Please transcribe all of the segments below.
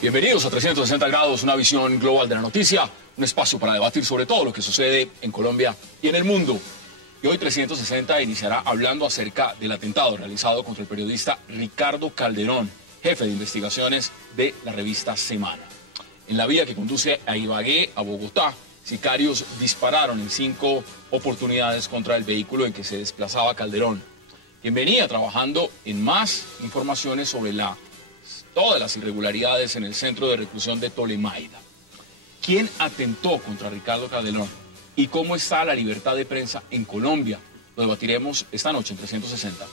Bienvenidos a 360 grados, una visión global de la noticia, un espacio para debatir sobre todo lo que sucede en Colombia y en el mundo. Y hoy 360 iniciará hablando acerca del atentado realizado contra el periodista Ricardo Calderón, jefe de investigaciones de la revista Semana. En la vía que conduce a Ibagué, a Bogotá, sicarios dispararon en 5 oportunidades contra el vehículo en que se desplazaba Calderón, quien venía trabajando en más informaciones sobre todas las irregularidades en el centro de reclusión de Tolemaida. ¿Quién atentó contra Ricardo Calderón? ¿Y cómo está la libertad de prensa en Colombia? Lo debatiremos esta noche en 360.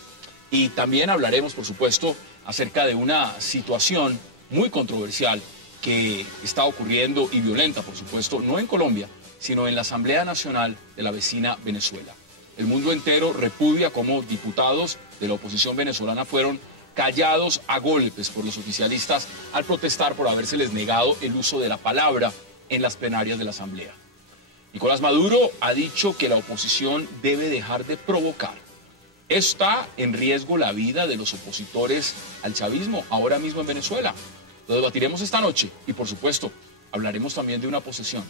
Y también hablaremos, por supuesto, acerca de una situación muy controversial que está ocurriendo y violenta, por supuesto, no en Colombia, sino en la Asamblea Nacional de la vecina Venezuela. El mundo entero repudia cómo diputados de la oposición venezolana fueron callados a golpes por los oficialistas al protestar por habérseles negado el uso de la palabra en las plenarias de la Asamblea. Nicolás Maduro ha dicho que la oposición debe dejar de provocar. ¿Está en riesgo la vida de los opositores al chavismo ahora mismo en Venezuela? Lo debatiremos esta noche y, por supuesto, hablaremos también de una posesión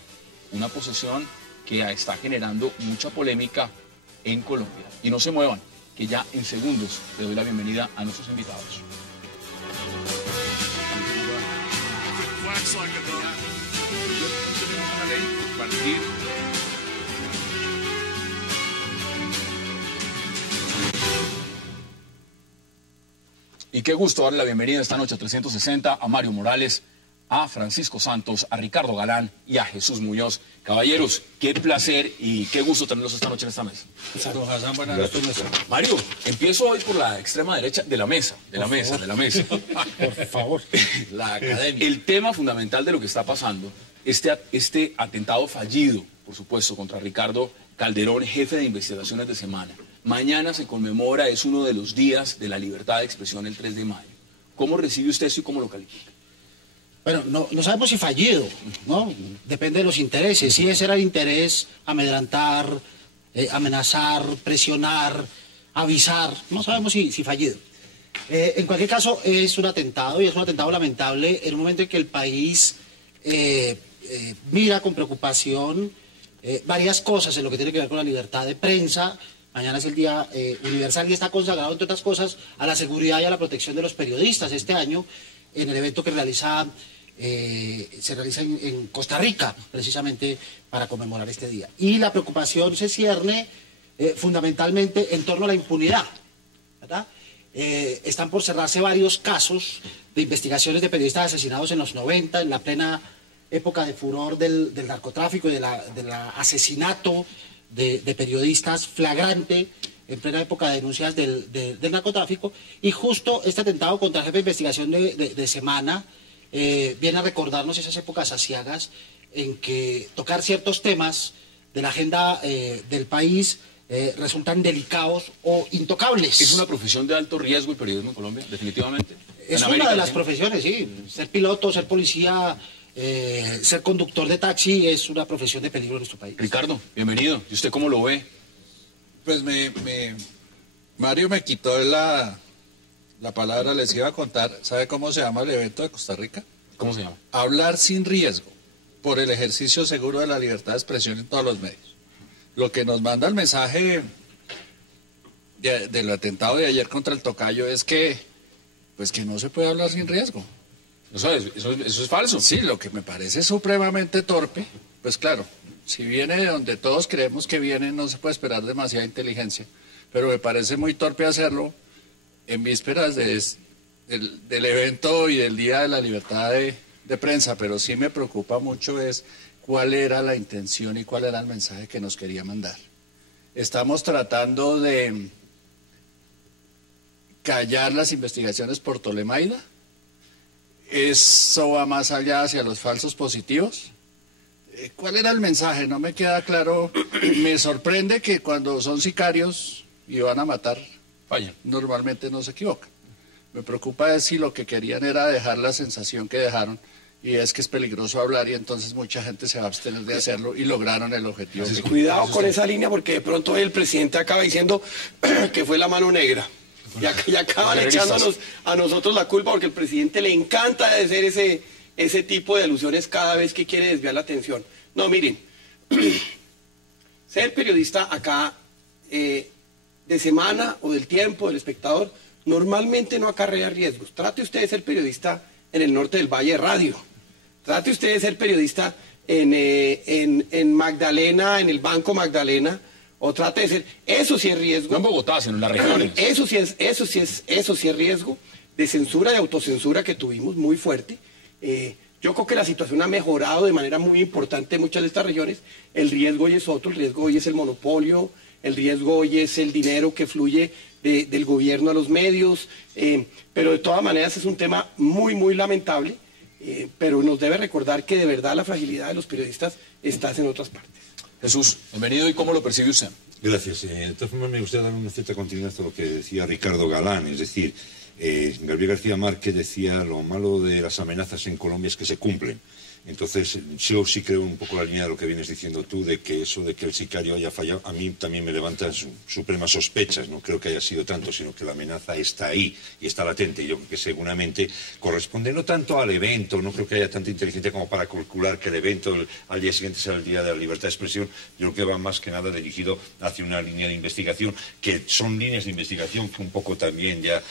que está generando mucha polémica en Colombia. Y no se muevan, que ya en segundos le doy la bienvenida a nuestros invitados. Y qué gusto darle la bienvenida esta noche a 360 a Mario Morales, a Francisco Santos, a Ricardo Galán y a Jesús Muñoz. Caballeros, qué placer y qué gusto tenerlos esta noche en esta mesa. Buenas noches. Mario, empiezo hoy por la extrema derecha de la mesa, de la mesa. Por favor. La academia. El tema fundamental de lo que está pasando, este atentado fallido, por supuesto, contra Ricardo Calderón, jefe de investigaciones de Semana. Mañana se conmemora, es uno de los días de la libertad de expresión, el 3 de mayo. ¿Cómo recibe usted esto y cómo lo califica? Bueno, no sabemos si fallido, ¿no? Depende de los intereses. Si ese era el interés, amedrantar, amenazar, presionar, avisar, no sabemos si fallido. En cualquier caso, es un atentado y es un atentado lamentable en un momento en que el país mira con preocupación varias cosas en lo que tiene que ver con la libertad de prensa. Mañana es el Día Universal y está consagrado, entre otras cosas, a la seguridad y a la protección de los periodistas. Este año, en el evento que se realiza en Costa Rica, precisamente para conmemorar este día. Y la preocupación se cierne fundamentalmente en torno a la impunidad, ¿verdad? Están por cerrarse varios casos de investigaciones de periodistas asesinados en los 90, en la plena época de furor del narcotráfico y del asesinato de periodistas flagrante, en plena época de denuncias del narcotráfico, y justo este atentado contra el jefe de investigación de Semana viene a recordarnos esas épocas aciagas en que tocar ciertos temas de la agenda del país resultan delicados o intocables. ¿Es una profesión de alto riesgo el periodismo en Colombia, definitivamente? Es una de las profesiones, sí. Ser piloto, ser policía, ser conductor de taxi es una profesión de peligro en nuestro país. Ricardo, bienvenido. ¿Y usted cómo lo ve? Pues Mario me quitó la palabra, les iba a contar. ¿Sabe cómo se llama el evento de Costa Rica? ¿Cómo se llama? Hablar sin riesgo, por el ejercicio seguro de la libertad de expresión en todos los medios. Lo que nos manda el mensaje del atentado de ayer contra el tocayo es que no se puede hablar sin riesgo. Eso es falso. Sí, lo que me parece supremamente torpe, pues claro, si viene de donde todos creemos que viene, no se puede esperar demasiada inteligencia, pero me parece muy torpe hacerlo en vísperas del evento y del Día de la Libertad de Prensa, pero sí me preocupa mucho es cuál era la intención y cuál era el mensaje que nos quería mandar. Estamos tratando de callar las investigaciones por Tolemaida. ¿Eso va más allá hacia los falsos positivos? ¿Cuál era el mensaje? No me queda claro. Me sorprende que cuando son sicarios y van a matar, fallan. Normalmente no se equivocan. Me preocupa es si lo que querían era dejar la sensación que dejaron, y es que es peligroso hablar y entonces mucha gente se va a abstener de hacerlo y lograron el objetivo. Cuidado con esa línea porque de pronto el presidente acaba diciendo que fue la mano negra. Y acaban echándonos a nosotros la culpa porque el presidente le encanta hacer ese tipo de alusiones cada vez que quiere desviar la atención. No, miren, ser periodista acá de Semana o del Tiempo, del Espectador, normalmente no acarrea riesgos. Trate usted de ser periodista en el norte del Valle Radio. Trate usted de ser periodista en Magdalena, en el Banco Magdalena, o trate de ser, eso sí es riesgo. No en Bogotá, sino en las regiones. Eso sí es riesgo de censura, de autocensura que tuvimos muy fuerte. Yo creo que la situación ha mejorado de manera muy importante en muchas de estas regiones. El riesgo hoy es otro, el riesgo hoy es el monopolio, el riesgo hoy es el dinero que fluye del gobierno a los medios, pero de todas maneras es un tema muy, muy lamentable, pero nos debe recordar que de verdad la fragilidad de los periodistas está en otras partes. Jesús, bienvenido, ¿y cómo lo percibe usted? Gracias. De todas formas, me gustaría dar una cierta continuidad a lo que decía Ricardo Galán, es decir, Gabriel García Márquez decía lo malo de las amenazas en Colombia es que se cumplen. Entonces, yo sí creo un poco la línea de lo que vienes diciendo tú, de que eso de que el sicario haya fallado, a mí también me levantan supremas sospechas. No creo que haya sido tanto, sino que la amenaza está ahí y está latente. Y yo creo que seguramente corresponde no tanto al evento, no creo que haya tanta inteligencia como para calcular que el evento al día siguiente será el día de la libertad de expresión. Yo creo que va más que nada dirigido hacia una línea de investigación, que son líneas de investigación que un poco también ya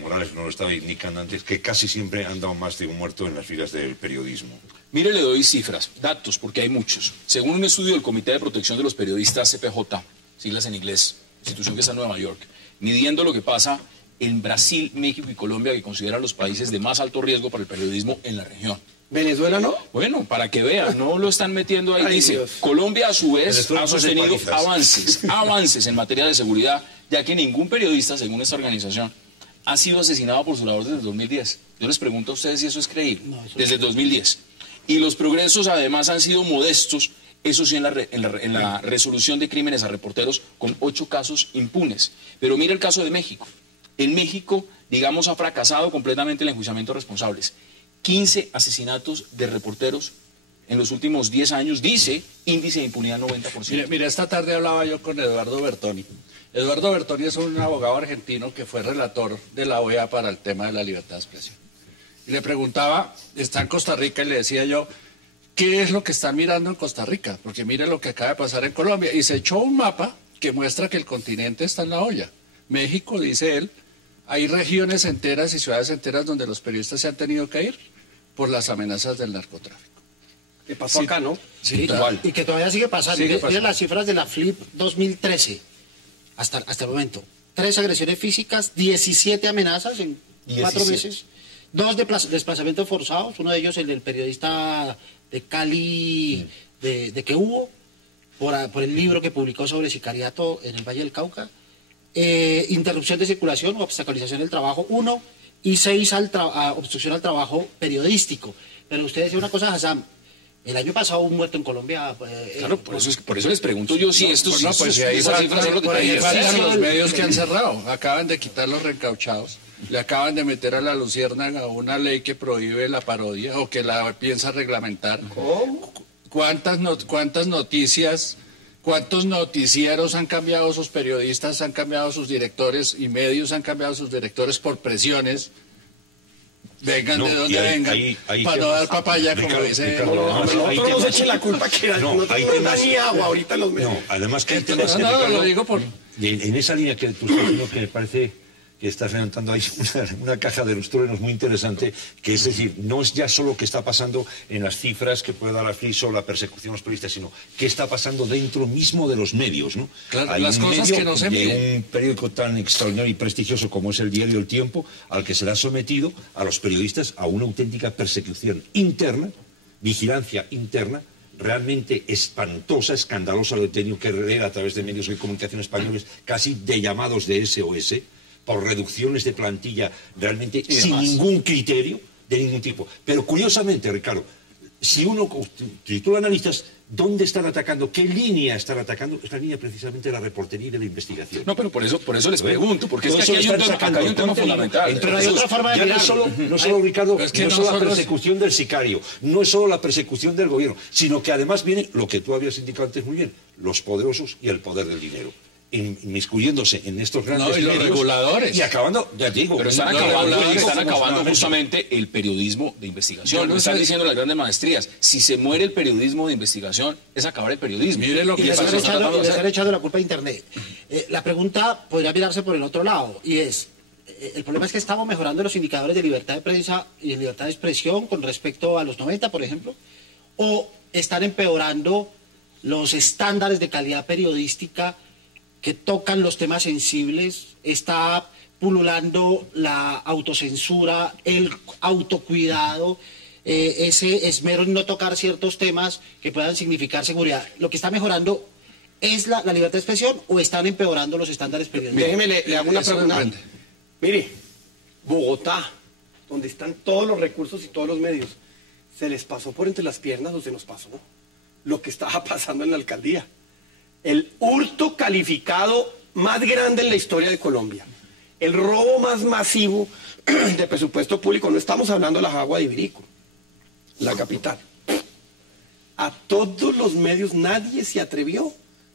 Morales nos lo estaba indicando antes, que casi siempre han dado más de un muerto en las filas del periodismo. Mire, le doy cifras, datos, porque hay muchos. Según un estudio del Comité de Protección de los Periodistas, CPJ, siglas en inglés, institución que está en Nueva York, midiendo lo que pasa en Brasil, México y Colombia, que consideran los países de más alto riesgo para el periodismo en la región. ¿Venezuela no? Bueno, para que vean, no lo están metiendo ahí, dice. Dios. Colombia, a su vez, ha sostenido avances en materia de seguridad, ya que ningún periodista, según esta organización, ha sido asesinado por su labor desde el 2010. Yo les pregunto a ustedes si eso es creíble. No, eso desde el 2010. Y los progresos además han sido modestos, eso sí, en la resolución de crímenes a reporteros con 8 casos impunes. Pero mire el caso de México. En México, digamos, ha fracasado completamente el enjuiciamiento de responsables. 15 asesinatos de reporteros en los últimos 10 años, dice índice de impunidad 90%. Mire, esta tarde hablaba yo con Eduardo Bertoni. Eduardo Bertoni es un abogado argentino que fue relator de la OEA para el tema de la libertad de expresión. Y le preguntaba, está en Costa Rica, y le decía yo, ¿qué es lo que están mirando en Costa Rica? Porque mire lo que acaba de pasar en Colombia. Y se echó un mapa que muestra que el continente está en la olla. México, dice él, hay regiones enteras y ciudades enteras donde los periodistas se han tenido que ir por las amenazas del narcotráfico. ¿Qué pasó acá, no? Sí, igual. y que todavía sigue pasando. Sigue Mire pasando. las cifras de la FLIP 2013, hasta el momento. 3 agresiones físicas, 17 amenazas en 4 meses. 2 desplazamientos forzados, uno de ellos el del periodista de Cali, de que hubo, por el libro que publicó sobre sicariato en el Valle del Cauca. Interrupción de circulación o obstaculización del trabajo, 1, y 6 obstrucción al trabajo periodístico. Pero usted decía una cosa, Hassan, el año pasado hubo un muerto en Colombia. Claro, por eso les pregunto yo si estos Esas cifras son lo que por ahí faltan los medios que han cerrado. Acaban de quitar los reencauchados. Le acaban de meter a la Luciérnaga una ley que prohíbe la parodia o que la piensa reglamentar. ¿Cómo? ¿Cuántas noticias, cuántos noticieros han cambiado sus periodistas, han cambiado sus directores y medios han cambiado sus directores por presiones? Vengan No, de donde y hay- vengan, hay para no temas- dar papaya, como Ricardo, dice... Ricardo, No, hay nosotros nos temas- echen la culpa que No, no hay tenemos temas- ni agua ahorita en los medios. No, además que hay No, temas que, no, Ricardo, lo digo por... en esa línea que tú estás diciendo, que me parece que estás levantando ahí una caja de los truenos muy interesante, que es decir, no es ya solo lo que está pasando en las cifras que puede dar la FLIS o la persecución a los periodistas, sino qué está pasando dentro mismo de los medios, ¿no? Claro, Hay las un cosas medio que no se de miden. un periódico tan extraordinario y prestigioso como es el diario El Tiempo, al que se le ha sometido a los periodistas a una auténtica persecución interna, vigilancia interna, realmente espantosa, escandalosa, lo he tenido que leer a través de medios de comunicación españoles, casi de llamados de SOS, por reducciones de plantilla realmente sin ningún criterio, de ningún tipo. Pero curiosamente, Ricardo, si tú lo analizas, ¿dónde están atacando? ¿Qué línea están atacando? Es la línea precisamente de la reportería y de la investigación. No, pero por eso les pregunto, porque es que aquí hay un tema fundamental. Pero hay otra forma de ya mirarlo. no solo, Ricardo, es que no es solo la persecución del sicario, no es solo la persecución del gobierno, sino que además viene lo que tú habías indicado antes muy bien, los poderosos y el poder del dinero, inmiscuyéndose en estos grandes y los medios reguladores. Y acabando, ya digo, Pero están acabando justamente el periodismo de investigación. Lo están diciendo las grandes maestrías. Si se muere el periodismo de investigación, es acabar el periodismo. Mire lo que Y les han echado la culpa a Internet. La pregunta podría mirarse por el otro lado, y es, el problema es que estamos mejorando los indicadores de libertad de prensa y de libertad de expresión con respecto a los 90, por ejemplo, o están empeorando los estándares de calidad periodística que tocan los temas sensibles, está pululando la autocensura, el autocuidado, ese esmero en no tocar ciertos temas que puedan significar seguridad. ¿Lo que está mejorando es la libertad de expresión o están empeorando los estándares periodísticos? Déjeme, le hago una pregunta. Mire, Bogotá, donde están todos los recursos y todos los medios, ¿se les pasó por entre las piernas o se nos pasó lo que estaba pasando en la alcaldía? El hurto calificado más grande en la historia de Colombia, el robo más masivo de presupuesto público, no estamos hablando de la Jagua de Ibirico, la capital. A todos los medios nadie se atrevió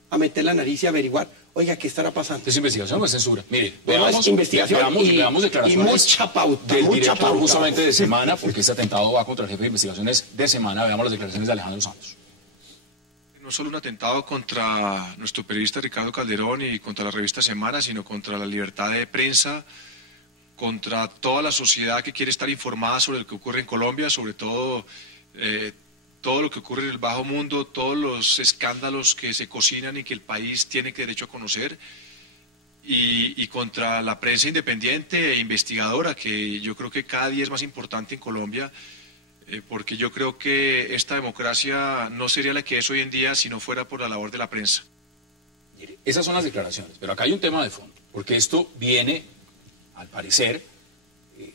a meter la nariz y averiguar, oiga, ¿qué estará pasando? ¿Es investigación o es censura? Mire, Es investigación veamos declaraciones y mucha pauta, del mucha director pauta. justamente de Semana, porque este atentado va contra el jefe de investigaciones de Semana. Veamos las declaraciones de Alejandro Santos. No solo un atentado contra nuestro periodista Ricardo Calderón y contra la revista Semana, sino contra la libertad de prensa, contra toda la sociedad que quiere estar informada sobre lo que ocurre en Colombia, sobre todo todo lo que ocurre en el bajo mundo, todos los escándalos que se cocinan y que el país tiene derecho a conocer, y contra la prensa independiente e investigadora, que yo creo que cada día es más importante en Colombia, porque yo creo que esta democracia no sería la que es hoy en día si no fuera por la labor de la prensa. Esas son las declaraciones, pero acá hay un tema de fondo, porque esto viene, al parecer,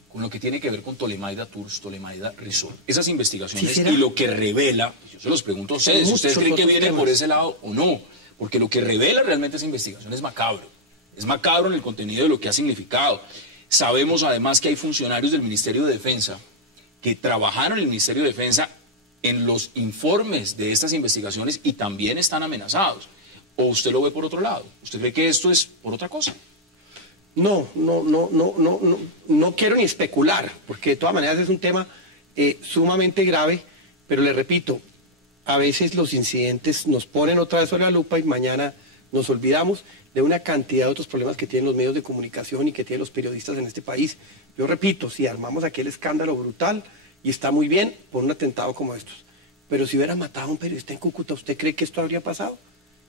con lo que tiene que ver con Tolemaida Tours, Tolemaida Resort. Esas investigaciones y lo que revela, yo se los pregunto a ustedes, ¿ustedes creen que viene por ese lado o no? Porque lo que revela realmente esa investigación es macabro. Es macabro en el contenido de lo que ha significado. Sabemos además que hay funcionarios del Ministerio de Defensa que trabajaron en el Ministerio de Defensa en los informes de estas investigaciones y también están amenazados. ¿O usted lo ve por otro lado? ¿Usted cree que esto es por otra cosa? No quiero ni especular, porque de todas maneras es un tema sumamente grave, pero le repito, a veces los incidentes nos ponen otra vez sobre la lupa y mañana nos olvidamos de una cantidad de otros problemas que tienen los medios de comunicación y que tienen los periodistas en este país. Yo repito, si armamos aquel escándalo brutal, y está muy bien por un atentado como estos, pero si hubiera matado a un periodista en Cúcuta, ¿usted cree que esto habría pasado?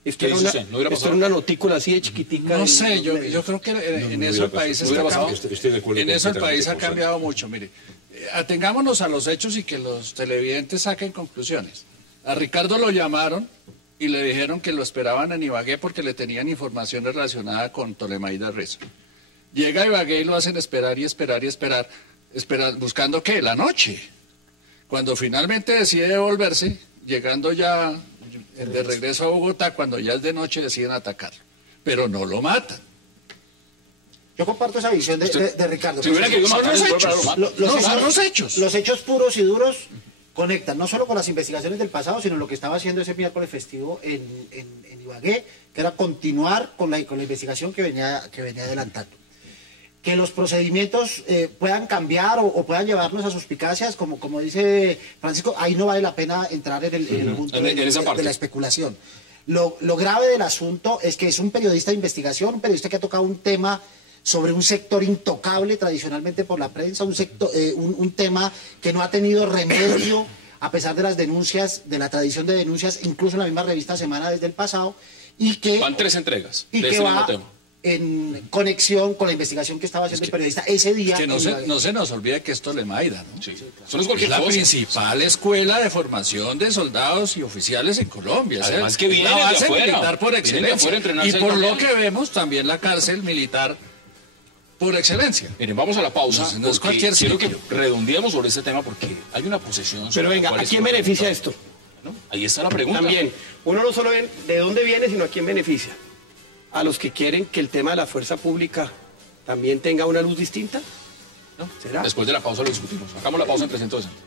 Esto era una notícula así de chiquitica. No sé, yo creo que en eso el país ha cambiado mucho. Mire, atengámonos a los hechos y que los televidentes saquen conclusiones. A Ricardo lo llamaron y le dijeron que lo esperaban en Ibagué porque le tenían información relacionada con Tolemaida Resort. Llega a Ibagué y lo hacen esperar y esperar y esperar, buscando ¿qué? La noche. Cuando finalmente decide devolverse, llegando ya de regreso a Bogotá, cuando ya es de noche deciden atacarlo, pero no lo matan. Yo comparto esa visión de Ricardo. Si hubiera querido matar, son los hechos. Los hechos puros y duros conectan no solo con las investigaciones del pasado, sino lo que estaba haciendo ese miércoles festivo en Ibagué, que era continuar con la investigación que venía adelantando. Que los procedimientos puedan cambiar o puedan llevarnos a suspicacias, como dice Francisco, ahí no vale la pena entrar en el punto de la especulación. Lo grave del asunto es que es un periodista de investigación, un periodista que ha tocado un tema sobre un sector intocable tradicionalmente por la prensa, un tema que no ha tenido remedio a pesar de las denuncias, de la tradición de denuncias, incluso en la misma revista Semana desde el pasado, y que... Van 3 entregas y de que ese va mismo tema. En conexión con la investigación que estaba haciendo el periodista ese día. Que no se nos olvide que esto es Tolemaida, ¿no? Sí. Eso no es cualquier la cosa. Principal escuela de formación de soldados y oficiales en Colombia. Además que viene la base de afuera. militar por excelencia. Y por lo que vemos, también la cárcel militar por excelencia. Miren, vamos a la pausa. No, no es porque cualquier quiero que sitio. redondeemos sobre este tema porque hay una posesión. Pero venga, ¿a quién beneficia esto? ¿No? Ahí está la pregunta. También, uno no solo ve de dónde viene, sino a quién beneficia. A los que quieren que el tema de la fuerza pública también tenga una luz distinta. ¿No? ¿Será? Después de la pausa lo discutimos. Hagamos la pausa en 360.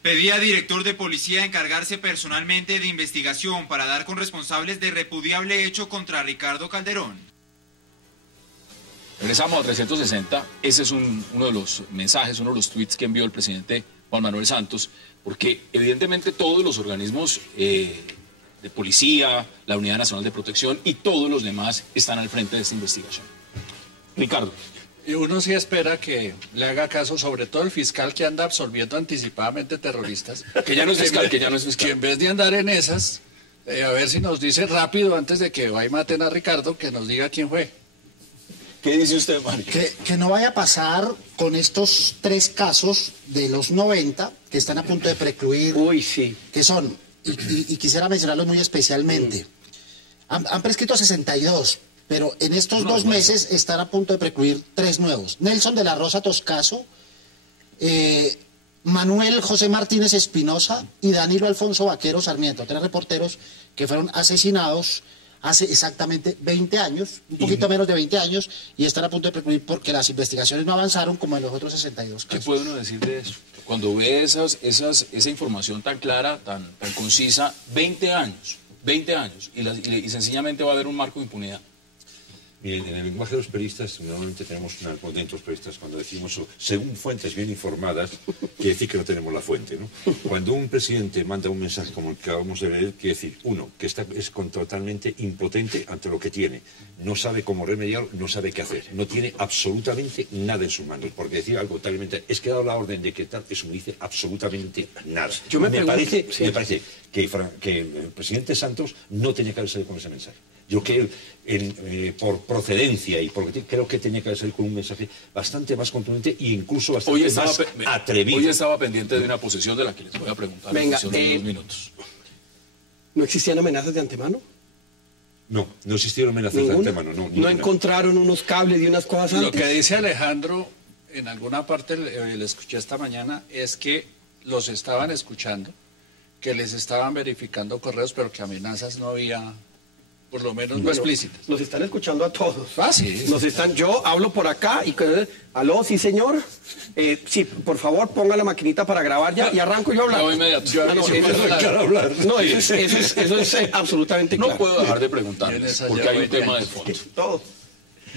Pedía director de policía encargarse personalmente de investigación para dar con responsables de repudiable hecho contra Ricardo Calderón. Regresamos a 360. Ese es uno de los mensajes, uno de los tweets que envió el presidente Juan Manuel Santos, porque evidentemente todos los organismos de policía, la Unidad Nacional de Protección y todos los demás están al frente de esta investigación. Ricardo. Y uno sí espera que le haga caso, sobre todo el fiscal que anda absolviendo anticipadamente terroristas. Que ya no es fiscal, que ya no es fiscal. Que en vez de andar en esas, a ver si nos dice rápido, antes de que vaya y maten a Ricardo, que nos diga quién fue. ¿Qué dice usted, Mario? Que no vaya a pasar con estos 3 casos de los 90 que están a punto de precluir. Uy, sí. Que son, y quisiera mencionarlos muy especialmente, han prescrito 62, pero en estos 2 meses están a punto de precluir 3 nuevos. Nelson de la Rosa Toscazo, Manuel José Martínez Espinosa y Danilo Alfonso Vaquero Sarmiento, 3 reporteros que fueron asesinados hace exactamente 20 años, un poquito menos de 20 años, y están a punto de precluir porque las investigaciones no avanzaron como en los otros 62 casos. ¿Qué puede uno decir de eso? Cuando ve esa información tan clara, tan concisa, 20 años, y sencillamente va a haber un marco de impunidad. Miren, en el lenguaje de los periodistas, normalmente tenemos una dentro de los periodistas cuando decimos eso, según fuentes bien informadas, quiere decir que no tenemos la fuente, ¿no? Cuando un presidente manda un mensaje como el que acabamos de leer, quiere decir, uno, que es totalmente impotente ante lo que tiene, no sabe cómo remediarlo, no sabe qué hacer, no tiene absolutamente nada en sus manos, porque decir algo talmente, es que ha dado la orden de que tal, eso no dice absolutamente nada. Me parece que el presidente Santos no tenía que haber salido con ese mensaje. Yo que por procedencia y porque creo que tenía que salir con un mensaje bastante más contundente e incluso bastante más atrevido. Hoy estaba pendiente de una posesión de la que les voy a preguntar. Venga, en de 2 minutos. ¿No existían amenazas de antemano? No existieron amenazas de antemano. No encontraron unos cables y unas cosas antes. Lo que dice Alejandro, en alguna parte le escuché esta mañana, es que los estaban escuchando, que les estaban verificando correos, pero que amenazas no había... por lo menos no explícitas. Nos están escuchando a todos. Sí. Yo hablo por acá y aló, sí señor. Sí, por favor ponga la maquinita para grabar ya y arranco yo a hablar. No, inmediato. Eso es absolutamente claro. No puedo dejar de preguntarles, porque hay un tema de fondo. Todo.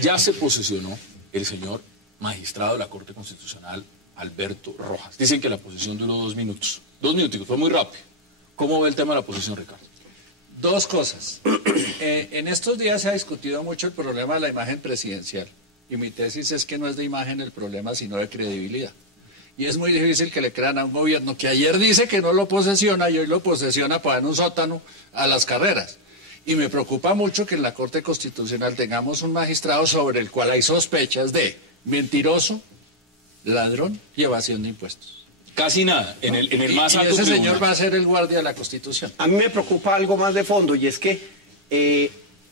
Ya se posesionó el señor magistrado de la Corte Constitucional, Alberto Rojas. Dicen que la posesión duró 2 minutos. 2 minutos, fue muy rápido. ¿Cómo ve el tema de la posesión, Ricardo? 2 cosas. En estos días se ha discutido mucho el problema de la imagen presidencial. Y mi tesis es que no es de imagen el problema, sino de credibilidad. Y es muy difícil que le crean a un gobierno que ayer dice que no lo posesiona y hoy lo posesiona para en un sótano a las carreras. Y me preocupa mucho que en la Corte Constitucional tengamos un magistrado sobre el cual hay sospechas de mentiroso, ladrón y evasión de impuestos. Casi nada, en el más alto ese tribunal. señor va a ser el guardia de la Constitución. A mí me preocupa algo más de fondo y es que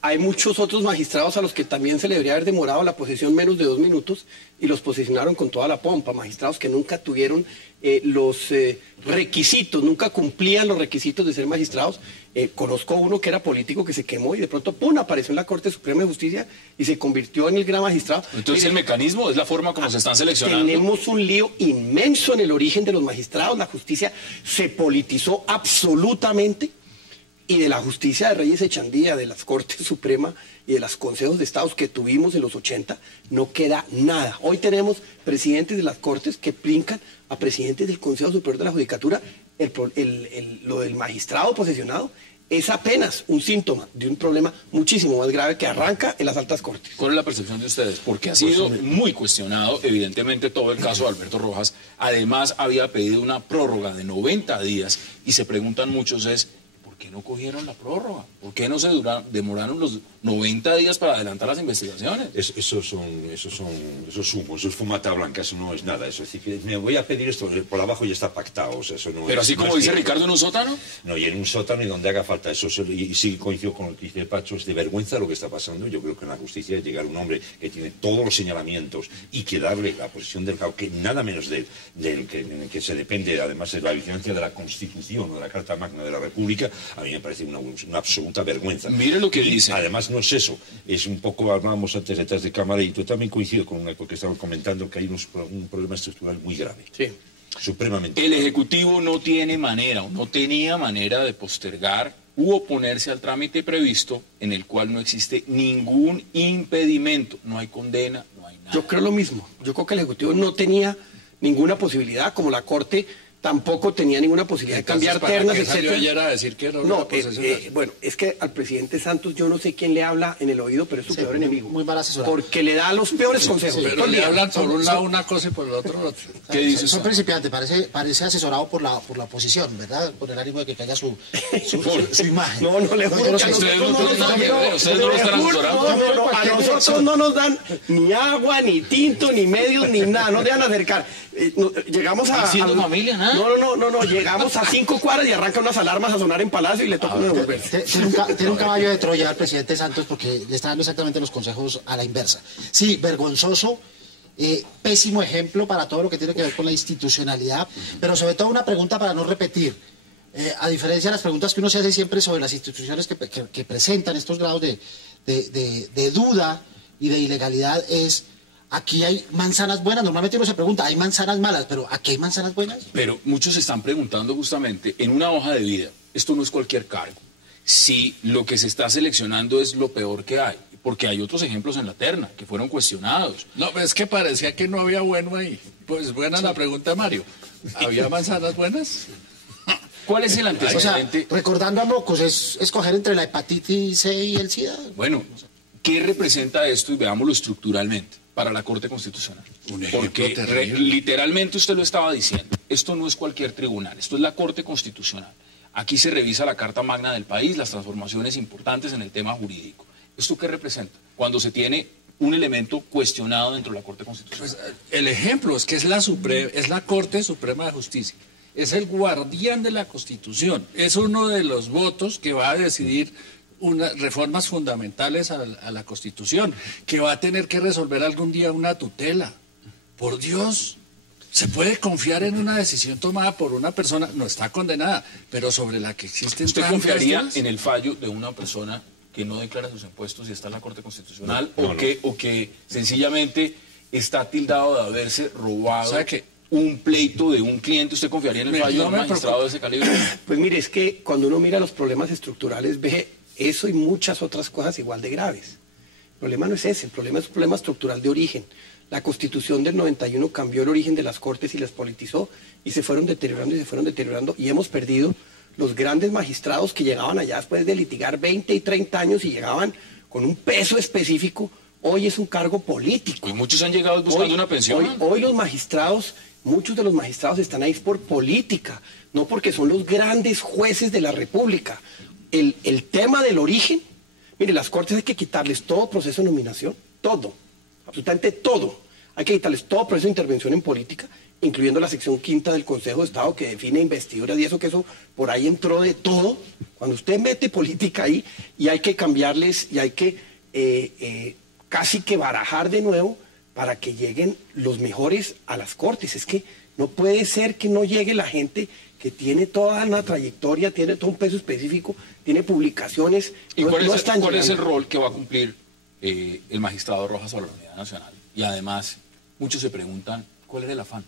hay muchos otros magistrados a los que también se le debería haber demorado la posesión menos de 2 minutos y los posesionaron con toda la pompa. Magistrados que nunca tuvieron los requisitos, nunca cumplían los requisitos de ser magistrados. Conozco uno que era político que se quemó y de pronto, ¡pum!, apareció en la Corte Suprema de Justicia y se convirtió en el gran magistrado. Entonces, el mecanismo es la forma como se están seleccionando. Tenemos un lío inmenso en el origen de los magistrados. La justicia se politizó absolutamente y de la justicia de Reyes Echandía, de las Cortes Suprema y de los consejos de estados que tuvimos en los 80, no queda nada. Hoy tenemos presidentes de las Cortes que brincan a presidentes del Consejo Superior de la Judicatura. Lo del magistrado posesionado es apenas un síntoma de un problema muchísimo más grave que arranca en las altas cortes. ¿Cuál es la percepción de ustedes? Porque ha sido muy cuestionado, evidentemente, todo el caso de Alberto Rojas. Además, había pedido una prórroga de 90 días y se preguntan muchos es, ¿por qué no cogieron la prórroga? ¿Por qué no se demoraron los 90 días para adelantar las investigaciones? Eso es humo, eso es fumata blanca, eso no es nada. Eso es decir, me voy a pedir esto, por abajo ya está pactado. O sea, eso no Pero es, así no como es dice que- Ricardo, en un sótano. No, y en un sótano y donde haga falta. Y sí coincido con lo que dice Pacho, es de vergüenza lo que está pasando. Yo creo que en la justicia es llegar un hombre que tiene todos los señalamientos y que darle la posición del cabo, que nada menos del que se depende, además, es la vigilancia de la Constitución o de la Carta Magna de la República, a mí me parece una absoluta vergüenza. Mire lo que Y, dice. Además, no es eso, es un poco, hablábamos antes detrás de cámara, y yo también coincido con lo que estaba comentando, que hay un problema estructural muy grave. Sí. Supremamente. El Ejecutivo no tiene manera, o no tenía manera de postergar u oponerse al trámite previsto en el cual no existe ningún impedimento. No hay condena, no hay nada. Yo creo lo mismo. Yo creo que el Ejecutivo no tenía ninguna posibilidad, como la Corte tampoco tenía ninguna posibilidad de cambiar Entonces, ¿para ternas, qué salió etcétera. ayer a decir que era una No, posesión? bueno, es que al presidente Santos yo no sé quién le habla en el oído, pero es su Sí, peor enemigo. muy mal asesorado. Porque le da los peores consejos. Pero Todo el le día. hablan por un lado una cosa y por el otro otra. ¿Qué dice Son usted? principiantes, parece asesorado por la oposición, ¿verdad? Con el ánimo de que caiga su imagen. No, no le juro que a Ustedes nosotros no no tienen nos nada que dan- ver, ustedes no lo están le juro, asesorando. no, a nosotros no nos dan ni agua, ni tinto, ni medios, ni nada, no dejan acercar. Llegamos a... Haciendo familia, nada. No, llegamos a 5 cuadras y arrancan unas alarmas a sonar en Palacio y le toca uno devolverse. Tiene un caballo de Troya al presidente Santos porque le está dando exactamente los consejos a la inversa. Sí, vergonzoso, pésimo ejemplo para todo lo que tiene que ver con la institucionalidad, pero sobre todo una pregunta para no repetir. A diferencia de las preguntas que uno se hace siempre sobre las instituciones que presentan estos grados de duda y de ilegalidad es... Aquí hay manzanas buenas, normalmente uno se pregunta, ¿hay manzanas malas? Pero ¿aquí hay manzanas buenas? Pero muchos se están preguntando justamente, en una hoja de vida, esto no es cualquier cargo, si lo que se está seleccionando es lo peor que hay, porque hay otros ejemplos en la terna que fueron cuestionados. No, es que parecía que no había bueno ahí. Pues buena la pregunta, Mario. ¿Había manzanas buenas? ¿Cuál es el O sea, antecedente? recordando a Mocos, ¿es escoger entre la hepatitis C y el SIDA? Bueno, ¿qué representa esto? Y veámoslo estructuralmente para la Corte Constitucional. Un ejemplo Porque terrible. literalmente usted lo estaba diciendo, esto no es cualquier tribunal, esto es la Corte Constitucional. Aquí se revisa la Carta Magna del país, las transformaciones importantes en el tema jurídico. ¿Esto qué representa? Cuando se tiene un elemento cuestionado dentro de la Corte Constitucional. Pues, el ejemplo es que es la Corte Suprema de Justicia. Es el guardián de la Constitución. Es uno de los votos que va a decidir unas reformas fundamentales a la Constitución, que va a tener que resolver algún día una tutela. Por Dios, ¿se puede confiar en una decisión tomada por una persona? No está condenada, pero sobre la que existen ¿Usted tantas confiaría dudas? en el fallo de una persona que no declara sus impuestos y está en la Corte Constitucional No, o que sencillamente está tildado de haberse robado ¿Sabe qué? un pleito de un cliente? ¿Usted confiaría en el Mira, fallo de no un me magistrado de ese calibre? Pues mire, es que cuando uno mira los problemas estructurales ve eso y muchas otras cosas igual de graves. El problema no es ese, el problema es un problema estructural de origen. La Constitución del 91 cambió el origen de las Cortes y las politizó y se fueron deteriorando y hemos perdido los grandes magistrados que llegaban allá después de litigar 20 y 30 años y llegaban con un peso específico. Hoy es un cargo político. Y muchos han llegado buscando una pensión. Hoy los magistrados, muchos de los magistrados están ahí por política, no porque son los grandes jueces de la República. El tema del origen, mire, las Cortes hay que quitarles todo proceso de nominación, todo, absolutamente todo. Hay que quitarles todo proceso de intervención en política, incluyendo la sección 5ª del Consejo de Estado que define investiduras y eso, que eso por ahí entró de todo. Cuando usted mete política ahí y hay que cambiarles y hay que casi que barajar de nuevo para que lleguen los mejores a las Cortes. Es que no puede ser que no llegue la gente que tiene toda una trayectoria, tiene todo un peso específico, tiene publicaciones. ¿Y no- cuál, no es, están cuál es el llegando. rol que va a cumplir el magistrado Rojas a la Unidad Nacional? Y además, muchos se preguntan, ¿cuál era el afán?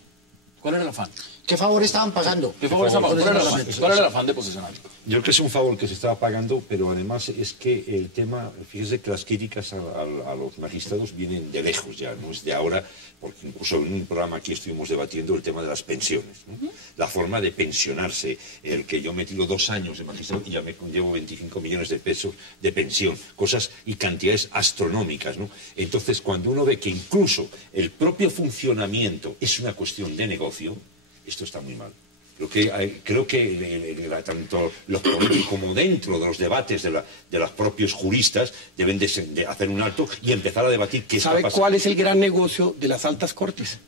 ¿Cuál era el afán? ¿Qué favor estaban pagando? ¿Qué favor estaban pagando? Por ¿Cuál era el eso afán? las- ¿Cuál era el afán de posesionario? Yo creo que es un favor que se estaba pagando, pero además es que el tema, fíjese que las críticas a los magistrados vienen de lejos ya, no es de ahora, porque incluso en un programa aquí estuvimos debatiendo el tema de las pensiones, ¿no? La forma de pensionarse, el que yo me tiro 2 años de magistrado y ya me llevo 25 millones de pesos de pensión, cosas y cantidades astronómicas, ¿no? Entonces, cuando uno ve que incluso el propio funcionamiento es una cuestión de negocio, esto está muy mal. Creo que tanto los políticos como dentro de los debates de los propios juristas deben de hacer un alto y empezar a debatir qué está ¿Sabe pasando. cuál es el gran negocio de las altas cortes?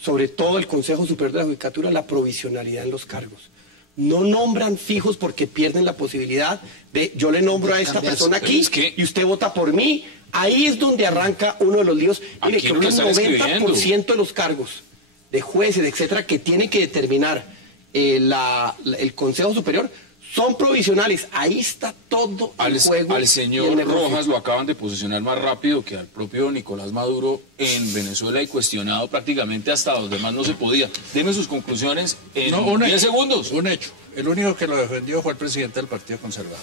Sobre todo el Consejo Superior de la Judicatura, la provisionalidad en los cargos. No nombran fijos porque pierden la posibilidad de yo le nombro a esta persona aquí y usted vota por mí. Ahí es donde arranca uno de los líos. Mire, que un 90% de los cargos de jueces, etcétera, que tiene que determinar el Consejo Superior son provisionales. Ahí está todo el juego. Al señor Rojas lo acaban de posicionar más rápido que al propio Nicolás Maduro en Venezuela y cuestionado prácticamente hasta los demás no se podía. Deme sus conclusiones en 10 segundos. Un hecho. El único que lo defendió fue el presidente del Partido Conservador.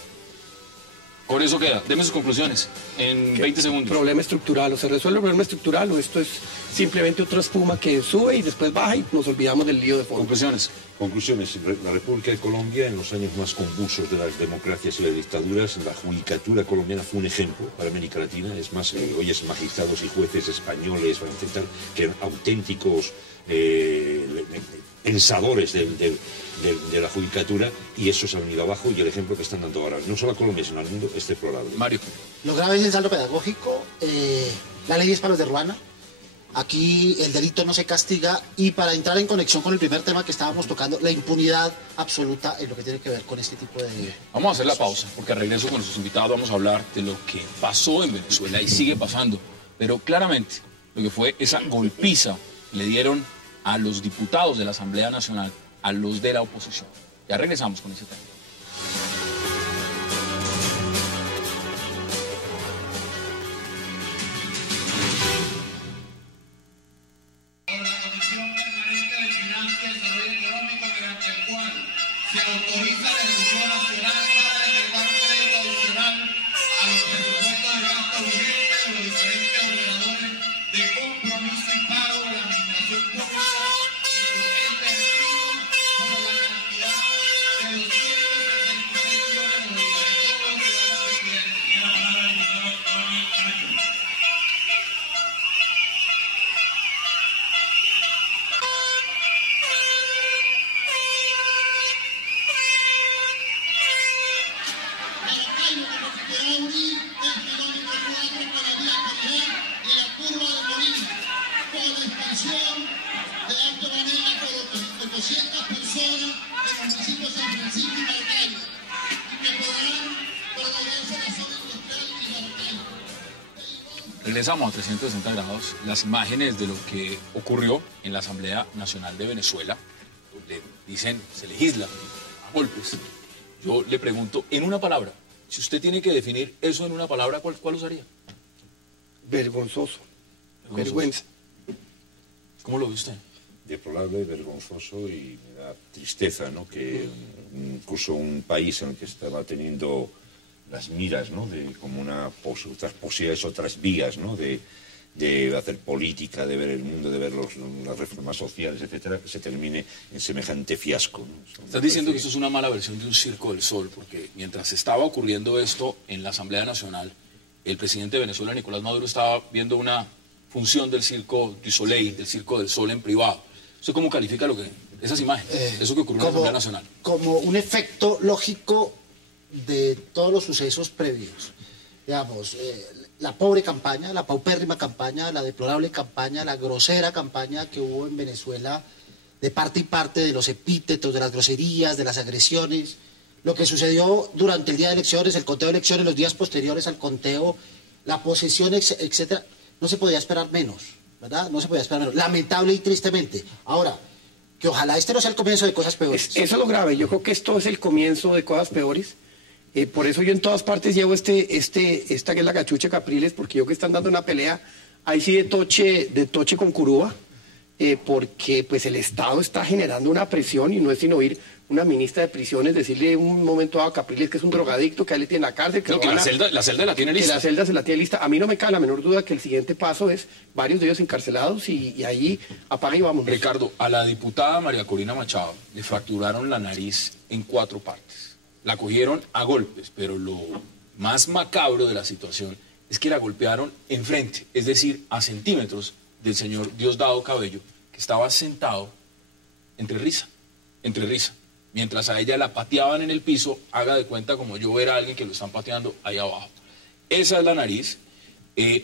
Por eso queda. Deme sus conclusiones en 20 segundos. Problema estructural. O se resuelve el problema estructural o esto es simplemente otra espuma que sube y después baja y nos olvidamos del lío de fondo. Conclusiones. Conclusiones. La República de Colombia, en los años más convulsos de las democracias y las dictaduras, la judicatura colombiana fue un ejemplo para América Latina. Es más, hoy es magistrados y jueces españoles, etcétera, que eran auténticos pensadores de la judicatura, y eso se ha venido abajo, y el ejemplo que están dando ahora, no solo a Colombia, sino al mundo, es deplorable. Mario. Lo grave es el saldo pedagógico, la ley es para los de Ruana. Aquí el delito no se castiga, y para entrar en conexión con el primer tema que estábamos tocando, la impunidad absoluta en lo que tiene que ver con este tipo de... Vamos a hacer la pausa, porque al regreso con nuestros invitados vamos a hablar de lo que pasó en Venezuela y sigue pasando. Pero claramente, lo que fue esa golpiza que le dieron a los diputados de la Asamblea Nacional, a los de la oposición. Ya regresamos con ese tema. Se autoriza la ejecución nacional para decretar un crédito adicional a los presupuestos de gasto vigente de los diferentes ordenadores de compromiso y pago de la administración pública y los entes activos por la cantidad de 266 millones de dólares. Todos los ciudadanos residentes. Tiene la palabra el diputado Tony Cayo. Regresamos a 360 grados, las imágenes de lo que ocurrió en la Asamblea Nacional de Venezuela, donde dicen se legisla a golpes. Yo le pregunto, en una palabra, si usted tiene que definir eso en una palabra, ¿cuál usaría? Vergonzoso. Vergüenza. ¿Cómo lo ve usted? Deplorable, vergonzoso, y me da tristeza, ¿no? Que incluso un país en el que estaba teniendo las miras, ¿no? De como otras posibilidades, otras vías, ¿no? De hacer política, de ver el mundo, de ver las reformas sociales, etcétera, que se termine en semejante fiasco, ¿no? Estás diciendo que esto es una mala versión de un circo del sol, porque mientras estaba ocurriendo esto en la Asamblea Nacional, el presidente de Venezuela, Nicolás Maduro, estaba viendo una función del Circo du Soleil, del Circo del Sol en privado. ¿Usted cómo califica esas imágenes, eso que ocurrió en la Asamblea Nacional? Como un efecto lógico de todos los sucesos previos. Digamos, la pobre campaña, la paupérrima campaña, la deplorable campaña, la grosera campaña que hubo en Venezuela de parte y parte, de los epítetos, de las groserías, de las agresiones, lo que sucedió durante el día de elecciones, el conteo de elecciones, los días posteriores al conteo, la posesión, etcétera, no se podía esperar menos, ¿verdad? No se podía esperar menos, lamentable y tristemente. Ahora, que ojalá este no sea el comienzo de cosas peores. Eso es lo grave, yo creo que esto es el comienzo de cosas peores. Por eso yo en todas partes llevo esta que es la cachucha Capriles, porque yo que están dando una pelea, ahí sí de toche con Curuba, porque pues el Estado está generando una presión y no es sino oír una ministra de prisiones decirle un momento a Capriles que es un drogadicto, que a él le tiene en la cárcel, que, no, que la celda la tiene lista. Que la celda se la tiene lista. A mí no me cabe la menor duda que el siguiente paso es varios de ellos encarcelados y ahí apaga y vamos. Ricardo, a la diputada María Corina Machado le fracturaron la nariz en 4 partes. La cogieron a golpes, pero lo más macabro de la situación es que la golpearon enfrente, es decir, a centímetros del señor Diosdado Cabello, que estaba sentado entre risa entre risa. Mientras a ella la pateaban en el piso, haga de cuenta como yo ver a alguien que lo están pateando ahí abajo. Esa es la nariz.